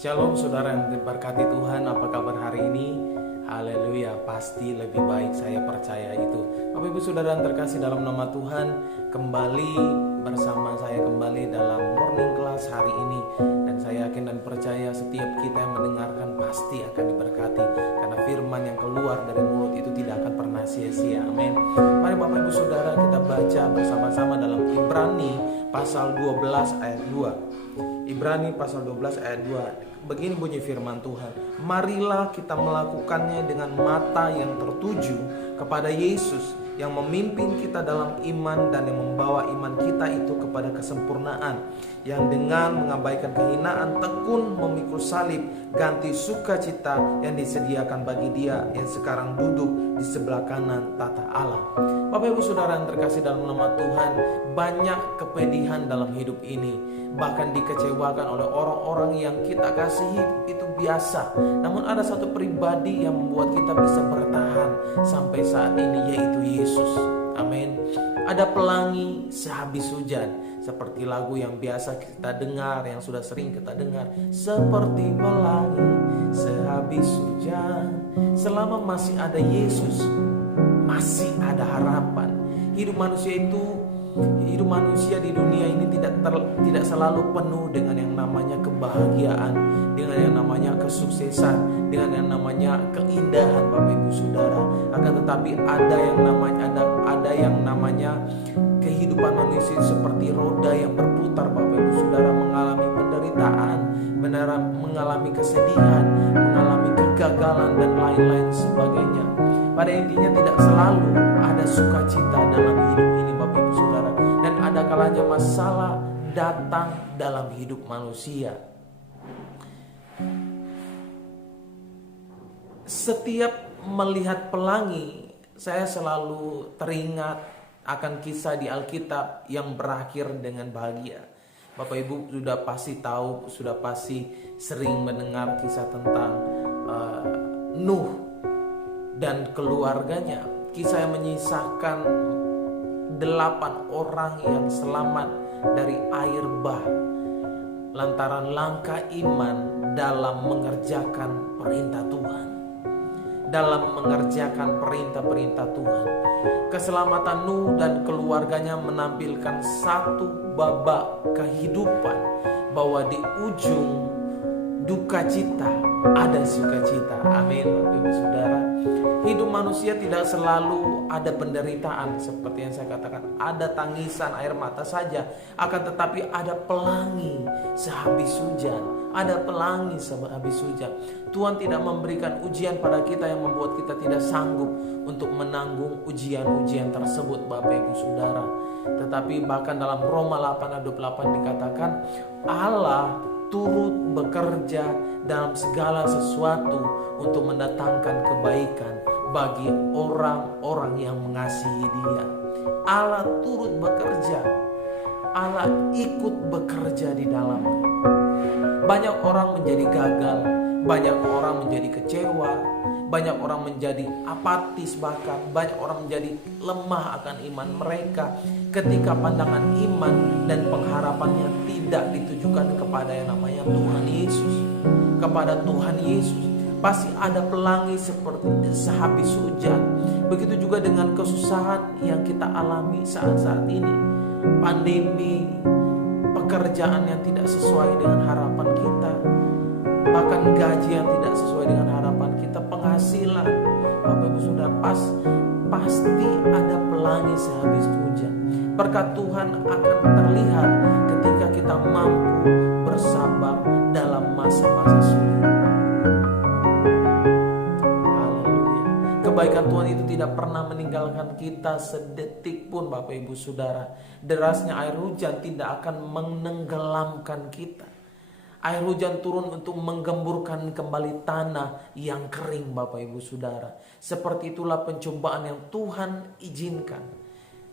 Shalom saudara yang diberkati Tuhan, apa kabar hari ini? Haleluya, pasti lebih baik, saya percaya itu. Bapak Ibu Saudara yang terkasih dalam nama Tuhan, kembali bersama saya kembali dalam morning class hari ini. Dan saya yakin dan percaya setiap kita yang mendengarkan pasti akan diberkati, karena firman yang keluar dari mulut itu tidak akan pernah sia-sia. Amin. Mari Bapak Ibu Saudara kita baca bersama-sama dalam Ibrani pasal 12 ayat 2. Ibrani pasal 12 ayat 2. Begini bunyi firman Tuhan, marilah kita melakukannya dengan mata yang tertuju kepada Yesus yang memimpin kita dalam iman dan yang membawa iman kita itu kepada kesempurnaan, yang dengan mengabaikan kehinaan tekun memikul salib, ganti sukacita yang disediakan bagi Dia yang sekarang duduk di sebelah kanan tata Allah. Bapak Ibu Saudara yang terkasih dalam nama Tuhan, banyak kepedihan dalam hidup ini, bahkan dikecewakan oleh orang-orang yang kita kasihi, itu biasa. Namun ada satu pribadi yang membuat kita bisa bertahan sampai saat ini, yaitu Yesus. Amin. Ada pelangi sehabis hujan, seperti lagu yang biasa kita dengar, yang sudah sering kita dengar. Seperti pelangi sehabis hujan. Selama masih ada Yesus, masih ada harapan. Hidup manusia di dunia ini tidak selalu penuh dengan yang namanya kebahagiaan, dengan yang namanya kesuksesan, dengan yang namanya keindahan, Bapak Ibu Saudara. Akan tetapi ada yang namanya kehidupan manusia seperti roda yang berputar, Bapak Ibu Saudara, mengalami penderitaan, mengalami kesedihan, mengalami kegagalan dan lain-lain sebagainya. Pada intinya tidak selalu ada sukacita dalam hidup ini, Bapak Ibu Saudara. Dan ada kalanya masalah datang dalam hidup manusia. Setiap melihat pelangi, saya selalu teringat akan kisah di Alkitab yang berakhir dengan bahagia. Bapak Ibu sudah pasti tahu, sudah pasti sering mendengar kisah tentang Nuh dan keluarganya. Kisah yang menyisahkan 8 orang yang selamat dari air bah lantaran langkah iman dalam mengerjakan perintah Tuhan, dalam mengerjakan perintah-perintah Tuhan. Keselamatan Nuh dan keluarganya menampilkan satu babak kehidupan, bahwa di ujung duka cita ada sukacita. Amin, Bapak Ibu Saudara. Hidup manusia tidak selalu ada penderitaan, seperti yang saya katakan, ada tangisan air mata saja. Akan tetapi ada pelangi sehabis hujan, ada pelangi sehabis hujan. Tuhan tidak memberikan ujian pada kita yang membuat kita tidak sanggup untuk menanggung ujian-ujian tersebut, Bapak Ibu Saudara. Tetapi bahkan dalam Roma 8 ayat 28 dikatakan, Allah turut bekerja dalam segala sesuatu untuk mendatangkan kebaikan bagi orang-orang yang mengasihi Dia. Allah turut bekerja, Allah ikut bekerja di dalamnya. Banyak orang menjadi gagal, banyak orang menjadi kecewa, banyak orang menjadi apatis, bahkan banyak orang menjadi lemah akan iman mereka ketika pandangan iman dan pengharapannya tidak ditujukan kepada yang namanya Tuhan Yesus, kepada Tuhan Yesus. Pasti ada pelangi seperti sehabis hujan. Begitu juga dengan kesusahan yang kita alami saat-saat ini, pandemi, pekerjaan yang tidak sesuai dengan harapan kita, bahkan gaji yang tidak sesuai dengan harapan kita, penghasilan. Bapak Ibu Saudara, pasti ada pelangi sehabis hujan. Berkat Tuhan akan terlihat ketika kita mampu bersabar dalam masa-masa sulit. Haleluya. Kebaikan Tuhan itu tidak pernah meninggalkan kita sedetik pun, Bapak Ibu Saudara. Derasnya air hujan tidak akan menenggelamkan kita. Air hujan turun untuk menggemburkan kembali tanah yang kering, Bapak Ibu Saudara. Seperti itulah pencobaan yang Tuhan izinkan.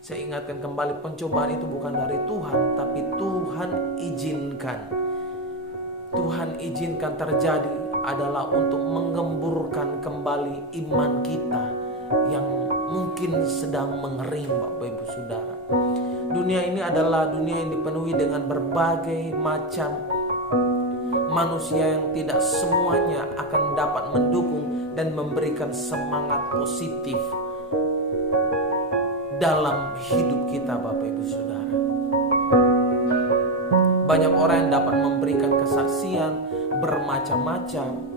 Saya ingatkan kembali, pencobaan itu bukan dari Tuhan, tapi Tuhan izinkan. Tuhan izinkan terjadi adalah untuk menggemburkan kembali iman kita yang mungkin sedang mengering, Bapak Ibu Saudara. Dunia ini adalah dunia yang dipenuhi dengan berbagai macam manusia yang tidak semuanya akan dapat mendukung dan memberikan semangat positif dalam hidup kita, Bapak Ibu Saudara. Banyak orang yang dapat memberikan kesaksian bermacam-macam.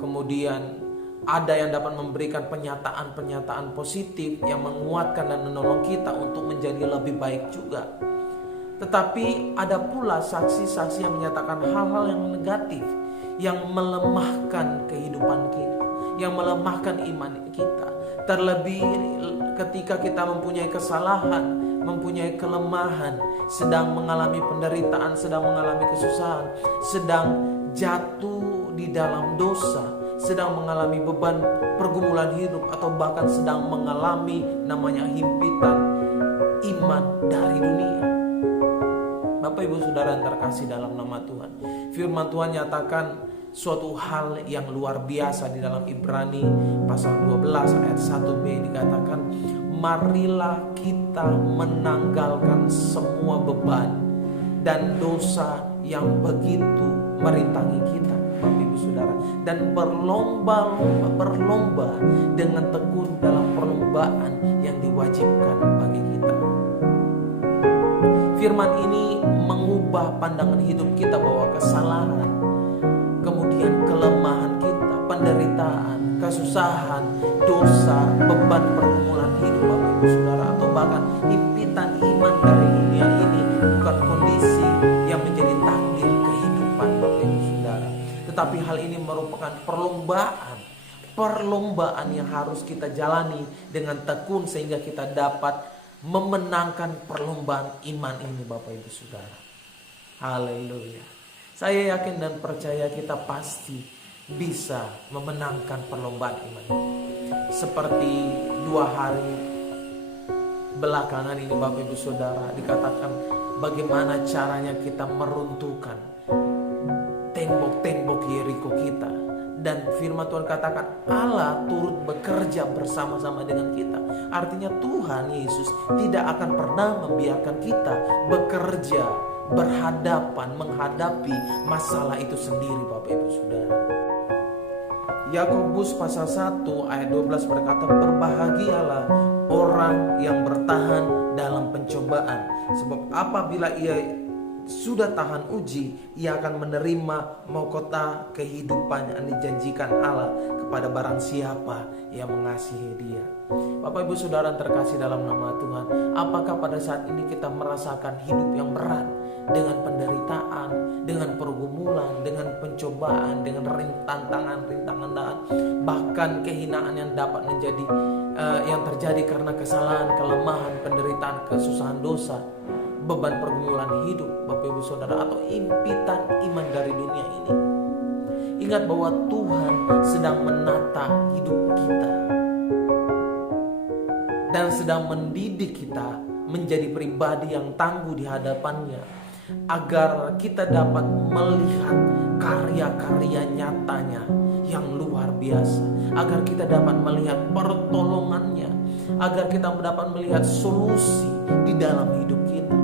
Kemudian ada yang dapat memberikan pernyataan-pernyataan positif yang menguatkan dan menolong kita untuk menjadi lebih baik juga. Tetapi ada pula saksi-saksi yang menyatakan hal-hal yang negatif, yang melemahkan kehidupan kita, yang melemahkan iman kita. Terlebih ketika kita mempunyai kesalahan, mempunyai kelemahan, sedang mengalami penderitaan, sedang mengalami kesusahan, sedang jatuh di dalam dosa, sedang mengalami beban pergumulan hidup, atau bahkan sedang mengalami namanya himpitan iman dari dunia. Bapak Ibu Saudara yang terkasih dalam nama Tuhan, firman Tuhan nyatakan suatu hal yang luar biasa di dalam Ibrani pasal 12 ayat 1b, dikatakan, marilah kita menanggalkan semua beban dan dosa yang begitu merintangi kita, Bapak Ibu Saudara, dan berlomba dengan tekun dalam perlombaan yang diwajibkan bagi kita. Firman ini mengubah pandangan hidup kita bahwa kesalahan, kemudian kelemahan kita, penderitaan, kesusahan, dosa, beban pergumulan hidup, Bapak Ibu Saudara, atau bahkan impitan iman dari dunia ini bukan kondisi yang menjadi takdir kehidupan, Bapak Ibu Saudara. Tetapi hal ini merupakan perlombaan yang harus kita jalani dengan tekun sehingga kita dapat memenangkan perlombaan iman ini, Bapak Ibu Saudara. Haleluya. Saya yakin dan percaya kita pasti bisa memenangkan perlombaan iman ini. Seperti 2 hari belakangan ini, Bapak Ibu Saudara, dikatakan bagaimana caranya kita meruntuhkan tembok-tembok Yeriko kita. Dan firman Tuhan katakan Allah turut bekerja bersama-sama dengan kita. Artinya Tuhan Yesus tidak akan pernah membiarkan kita bekerja menghadapi masalah itu sendiri, Bapak Ibu Saudara. Yakobus pasal 1 ayat 12 berkata, berbahagialah orang yang bertahan dalam pencobaan, sebab apabila ia sudah tahan uji, ia akan menerima mahkota kehidupan yang dijanjikan Allah kepada barang siapa yang mengasihi Dia. Bapak Ibu Saudara terkasih dalam nama Tuhan, apakah pada saat ini kita merasakan hidup yang berat dengan penderitaan, dengan pergumulan, dengan pencobaan, dengan rintangan, bahkan kehinaan yang dapat menjadi yang terjadi karena kesalahan, kelemahan, penderitaan, kesusahan dosa, beban pergumulan hidup, Bapak Ibu Saudara, atau impitan iman dari dunia ini. Ingat bahwa Tuhan sedang menata hidup kita dan sedang mendidik kita menjadi pribadi yang tangguh di hadapannya, agar kita dapat melihat karya-karya nyatanya yang luar biasa, agar kita dapat melihat pertolongannya, agar kita dapat melihat solusi di dalam hidup kita.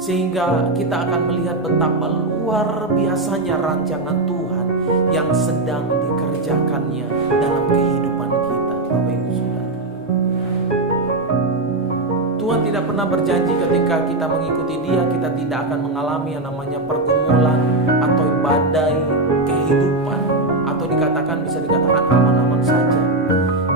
Sehingga kita akan melihat betapa luar biasanya rancangan Tuhan yang sedang dikerjakannya dalam kehidupan kita, Bapak Ibu Saudara. Tuhan tidak pernah berjanji ketika kita mengikuti Dia, kita tidak akan mengalami yang namanya pergumulan atau badai kehidupan, atau bisa dikatakan aman-aman saja.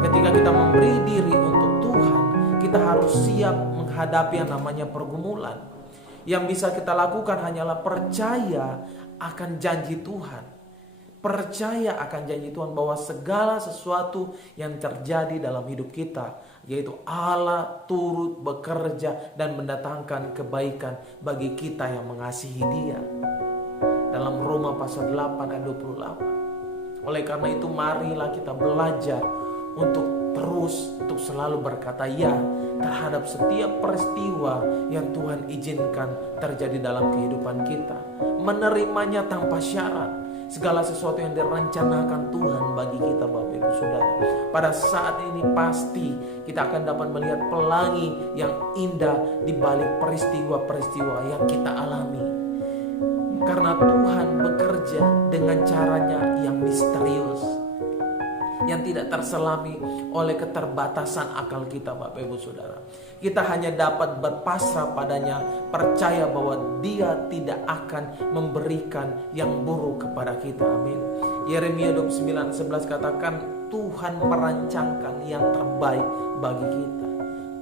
Ketika kita memberi diri untuk Tuhan, kita harus siap menghadapi yang namanya pergumulan. Yang bisa kita lakukan hanyalah percaya akan janji Tuhan. Percaya akan janji Tuhan bahwa segala sesuatu yang terjadi dalam hidup kita, yaitu Allah turut bekerja dan mendatangkan kebaikan bagi kita yang mengasihi Dia. Dalam Roma pasal 8 ayat 28. Oleh karena itu marilah kita belajar untuk selalu berkata ya terhadap setiap peristiwa yang Tuhan izinkan terjadi dalam kehidupan kita. Menerimanya tanpa syarat. Segala sesuatu yang direncanakan Tuhan bagi kita, Bapak Ibu Saudara, pada saat ini pasti kita akan dapat melihat pelangi yang indah di balik peristiwa-peristiwa yang kita alami. Karena Tuhan bekerja dengan caranya yang misterius, yang tidak terselami oleh keterbatasan akal kita, Bapak Ibu Saudara. Kita hanya dapat berpasrah padanya, percaya bahwa Dia tidak akan memberikan yang buruk kepada kita. Amin. Yeremia 29:11 katakan, Tuhan merancangkan yang terbaik bagi kita.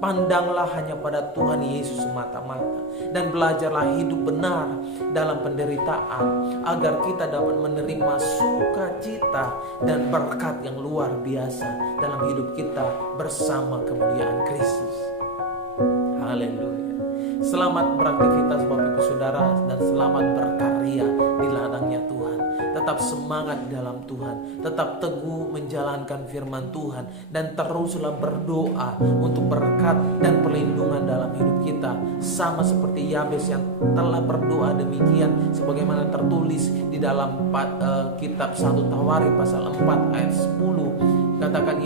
Pandanglah hanya pada Tuhan Yesus semata-mata, dan belajarlah hidup benar dalam penderitaan, agar kita dapat menerima sukacita dan berkat yang luar biasa dalam hidup kita bersama kemuliaan Kristus. Haleluya. Selamat beraktivitas Bapak Ibu Saudara, dan selamat berkarya di ladangnya Tuhan. Tetap semangat dalam Tuhan, tetap teguh menjalankan firman Tuhan, dan teruslah berdoa untuk berkat dan perlindungan dalam hidup kita, sama seperti Yabes yang telah berdoa demikian sebagaimana tertulis di dalam kitab 1 Tawarikh pasal 4 ayat 10. Katakan,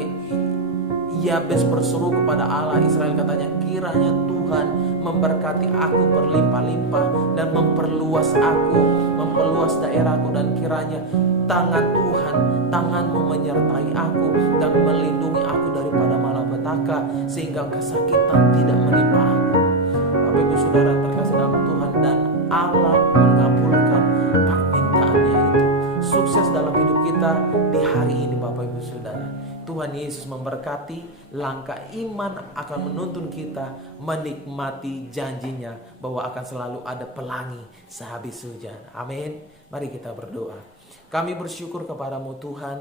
Yabes berseru kepada Allah Israel, katanya, kiranya Tuhan memberkati aku berlimpah-limpah dan memperluas daerahku, dan kiranya tangan Tuhan, tangan-Mu menyertai aku dan melindungi aku daripada malapetaka, sehingga kesakitan tidak menimpa aku. Bapak Ibu Saudara terkasih dalam Tuhan, dan Allah mengabulkan permintaannya itu. Sukses dalam hidup kita di hari ini Bapak Ibu Saudara. Tuhan Yesus memberkati. Langkah iman akan menuntun kita menikmati janjinya bahwa akan selalu ada pelangi sehabis hujan. Amin. Mari kita berdoa. Kami bersyukur kepadamu Tuhan,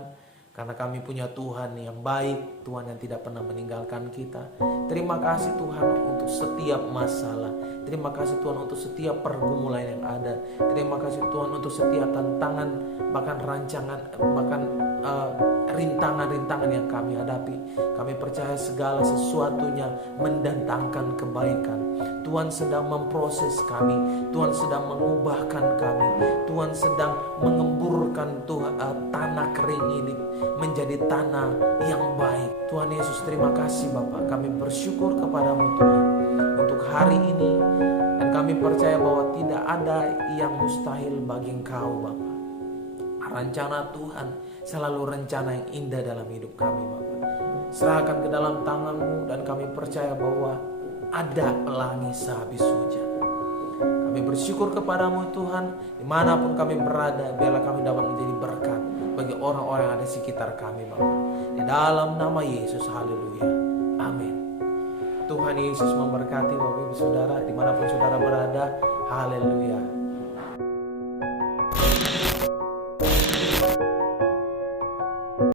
karena kami punya Tuhan yang baik, Tuhan yang tidak pernah meninggalkan kita. Terima kasih Tuhan untuk setiap masalah. Terima kasih Tuhan untuk setiap pergumulan yang ada. Terima kasih Tuhan untuk setiap tantangan, bahkan rancangan, bahkan rintangan-rintangan yang kami hadapi. Kami percaya segala sesuatunya mendatangkan kebaikan. Tuhan sedang memproses kami, Tuhan sedang mengubahkan kami, Tuhan sedang mengemburkan tanah kering ini menjadi tanah yang baik. Tuhan Yesus, terima kasih Bapa. Kami bersyukur kepadamu Tuhan untuk hari ini, dan kami percaya bahwa tidak ada yang mustahil bagi Engkau Bapa. Rencana Tuhan selalu rencana yang indah dalam hidup kami Bapa. Serahkan ke dalam tangan-Mu, dan kami percaya bahwa ada pelangi sehabis hujan. Kami bersyukur kepadamu Tuhan, dimanapun kami berada, biarlah kami dapat menjadi berkat bagi orang-orang yang ada di sekitar kami Bapa. Di dalam nama Yesus, haleluya, amin. Tuhan Yesus memberkati Bapak Ibu Saudara, dimanapun saudara berada, haleluya.